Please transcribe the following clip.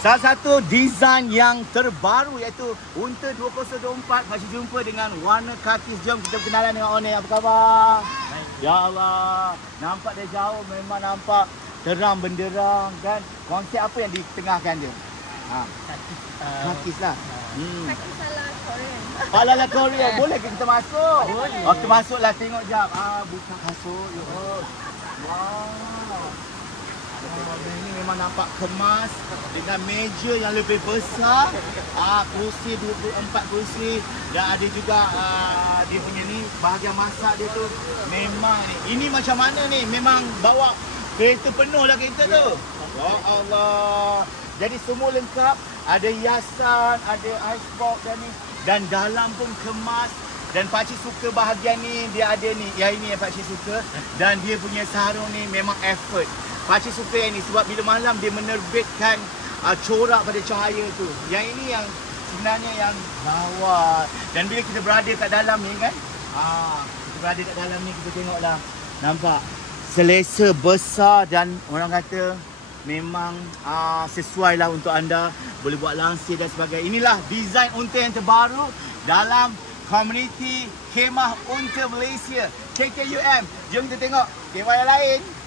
Salah satu desain yang terbaru iaitu Unta 2024. Masih jumpa dengan warna kaki. Jom kita berkenalan dengan Oney. Apa khabar? Baik. Ya Allah, nampak dari jauh memang nampak terang benderang kan. Konsep apa yang ditengahkan dia? Kakis lah. Kakis ala Korean. Ala Korea. Boleh ke kita masuk? Boleh. Kita masuklah, tengok jap. Buka kasut. Wow. Ini memang nampak kemas dengan meja yang lebih besar. Kursi 24 kursi. Dan ada juga dia punya ni bahagian masak dia tu. Memang ni. Ini macam mana ni? Memang bawa kereta penuh lah kereta tu. Ya Allah. Jadi semua lengkap. Ada hiasan, ada icebox dan ni. Dan dalam pun kemas. Dan pakcik suka bahagian ni. Dia ada ni. Yang ini yang pakcik suka. Dan dia punya sarung ni memang effort. Pakcik suka yang ni sebab bila malam dia menerbitkan corak pada cahaya tu. Yang ini yang sebenarnya yang lawa. Dan bila kita berada kat dalam ni kan. Kita berada kat dalam ni, kita tengoklah. Nampak? Selesa besar dan orang kata memang sesuai lah untuk anda. Boleh buat langsir dan sebagainya. Inilah desain unta yang terbaru dalam komuniti Khemah Unta Malaysia, KKUM. Jom kita tengok kemah yang lain.